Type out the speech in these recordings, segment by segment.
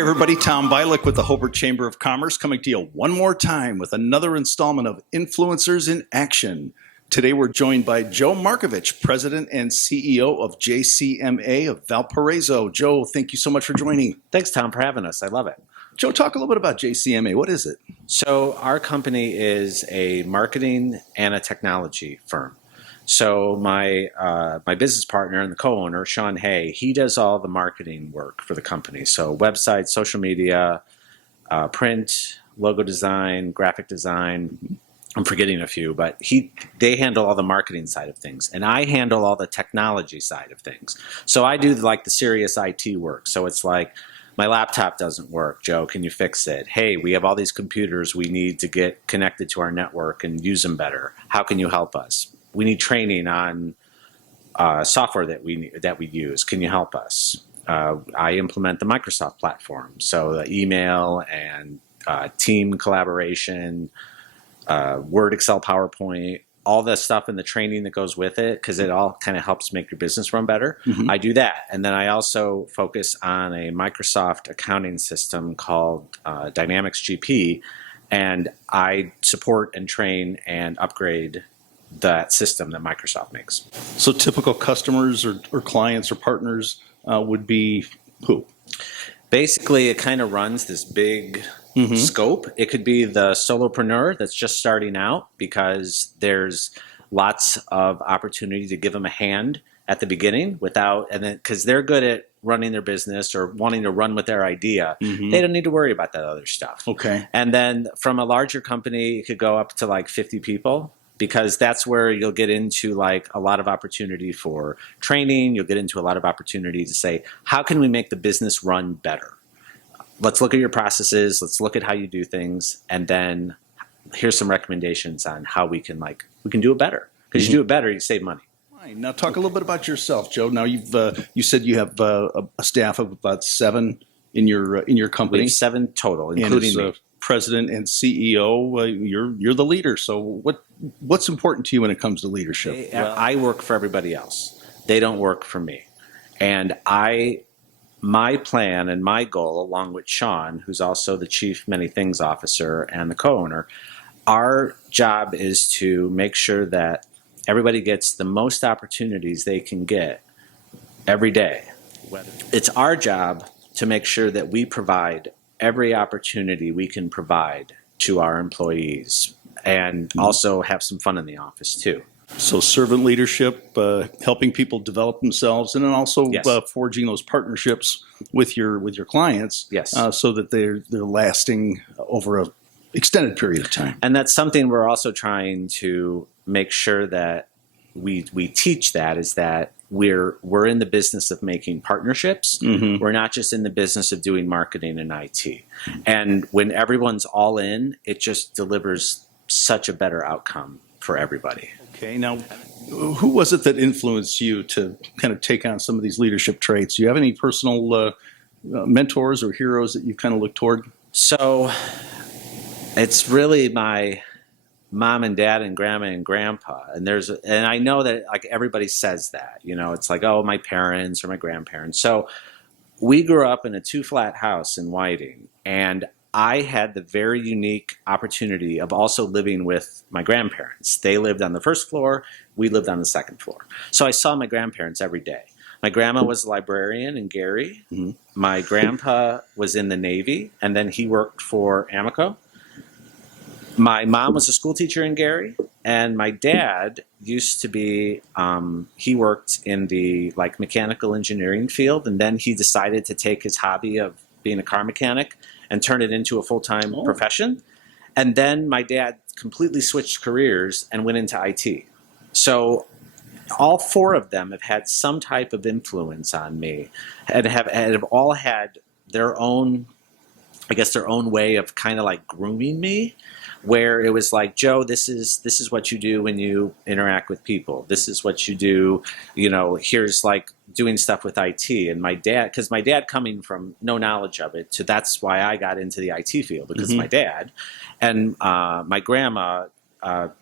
everybody, Tom Bialik with the Hobart Chamber of Commerce coming to you one more time with another installment of Influencers in Action. Today we're joined by Joe Markovich, President and CEO of JCMA of Valparaiso. Joe, thank you so much for joining. Thanks, Tom, for having us. I love it. Joe, talk a little bit about JCMA. What is it? So our company is a marketing and a technology firm. So my business partner and the co-owner, Sean Hay, he does all the marketing work for the company. So websites, social media, print, logo design, graphic design. I'm forgetting a few, but they handle all the marketing side of things, and I handle all the technology side of things. So I do like the serious IT work. So it's like, my laptop doesn't work. Joe, can you fix it? Hey, we have all these computers. We need to get connected to our network and use them better. How can you help us? We need training on software that we use. Can you help us? I implement the Microsoft platform, so the email and team collaboration, Word, Excel, PowerPoint, all the stuff and the training that goes with it, because it all kind of helps make your business run better. Mm-hmm. I do that. And then I also focus on a Microsoft accounting system called Dynamics GP, and I support and train and upgrade that system that Microsoft makes. So typical customers or clients or partners would be who? Basically, it kind of runs this big scope. It could be the solopreneur that's just starting out, because there's lots of opportunity to give them a hand at the beginning because they're good at running their business or wanting to run with their idea. They don't need to worry about that other stuff. Okay. And then from a larger company, it could go up to like 50 people. Because that's where you'll get into like a lot of opportunity for training. You'll get into a lot of opportunity to say, how can we make the business run better? Let's look at your processes. Let's look at how you do things. And then here's some recommendations on how we can do it better. Because you do it better, you save money. Right. Now talk a little bit about yourself, Joe. Now you said you have a staff of about 7 in your company. We have 7 total, including me. President and CEO, you're the leader. So what's important to you when it comes to leadership? I work for everybody else. They don't work for me. And my plan and my goal, along with Sean, who's also the Chief Many Things Officer and the co-owner, our job is to make sure that everybody gets the most opportunities they can get every day. It's our job to make sure that we provide every opportunity we can provide to our employees, and also have some fun in the office too. So servant leadership, helping people develop themselves, and then also Yes. Forging those partnerships with your clients, Yes. So that they're lasting over a extended period of time. And that's something we're also trying to make sure that we teach, that is that we're in the business of making partnerships. We're not just in the business of doing marketing and IT. And when everyone's all in, it just delivers such a better outcome for everybody. Okay, now who was it that influenced you to kind of take on some of these leadership traits? Do you have any personal mentors or heroes that you kind of look toward? So it's really my mom and dad and grandma and grandpa, and I know that like everybody says that, it's like, oh, my parents or my grandparents. So we grew up in a 2-flat house in Whiting, and I had the very unique opportunity of also living with my grandparents. They lived on the first floor, we lived on the second floor. So I saw my grandparents every day. My grandma was a librarian in Gary. My grandpa was in the Navy, and then he worked for Amoco. My mom was a school teacher in Gary, and my dad used to be, he worked in the mechanical engineering field, and then he decided to take his hobby of being a car mechanic and turn it into a full-time profession. And then my dad completely switched careers and went into IT. So all 4 of them have had some type of influence on me, and have all had their own way of kind of grooming me, where it was like, Joe, this is what you do when you interact with people. This is what you do, here's doing stuff with IT. And my dad, because my dad coming from no knowledge of it, that's why I got into the IT field, because of my dad. And my grandma, at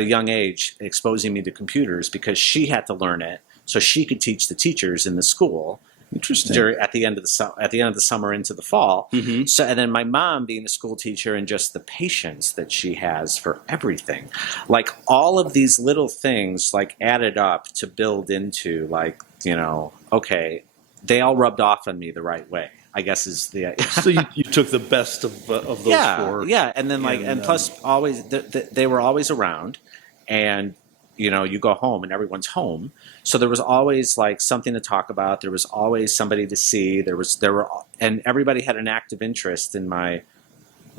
a young age, exposing me to computers because she had to learn it so she could teach the teachers in the school Interesting. at the end of the summer into the fall. Mm-hmm. So, and then my mom being a school teacher and just the patience that she has for everything, like all of these little things, like added up to build into okay, they all rubbed off on me the right way, I guess is the. So you took the best of those four. Yeah, and then and plus always they were always around, and you go home and everyone's home, so there was always like something to talk about. There was always somebody to see. And everybody had an active interest in my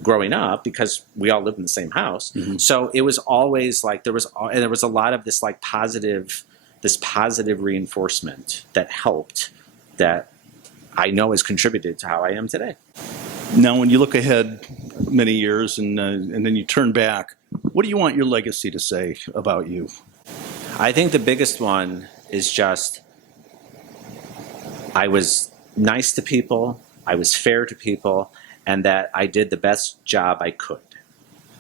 growing up because we all lived in the same house. Mm-hmm. So it was always like there was a lot of this like positive reinforcement that helped, that I know has contributed to how I am today. Now, when you look ahead many years and then you turn back, what do you want your legacy to say about you? I think the biggest one is just I was nice to people, I was fair to people, and that I did the best job I could.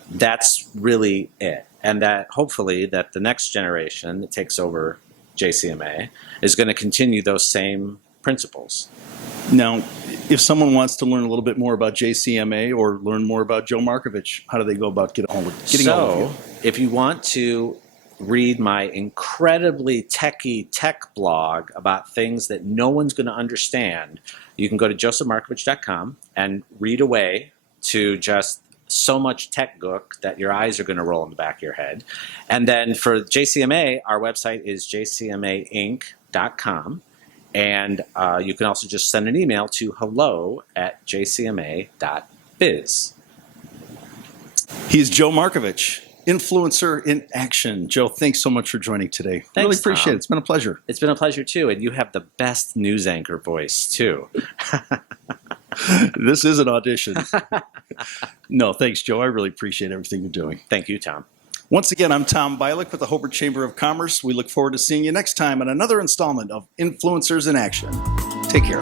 That's really it. And that hopefully that the next generation that takes over JCMA is going to continue those same principles. Now, if someone wants to learn a little bit more about JCMA or learn more about Joe Markovich, how do they go about getting hold of you? If you want to read my incredibly tech blog about things that no one's going to understand, you can go to josephmarkovich.com and read away to just so much tech gook that your eyes are going to roll in the back of your head. And then for JCMA, our website is jcmainc.com. And you can also just send an email to hello@jcma.biz. He's Joe Markovich, influencer in action. Joe, thanks so much for joining today. Thanks, really appreciate Tom. it. It's been a pleasure. It's been a pleasure, too. And you have the best news anchor voice, too. This is an audition. No, thanks, Joe. I really appreciate everything you're doing. Thank you, Tom. Once again, I'm Tom Bialik with the Hobart Chamber of Commerce. We look forward to seeing you next time on another installment of Influencers in Action. Take care.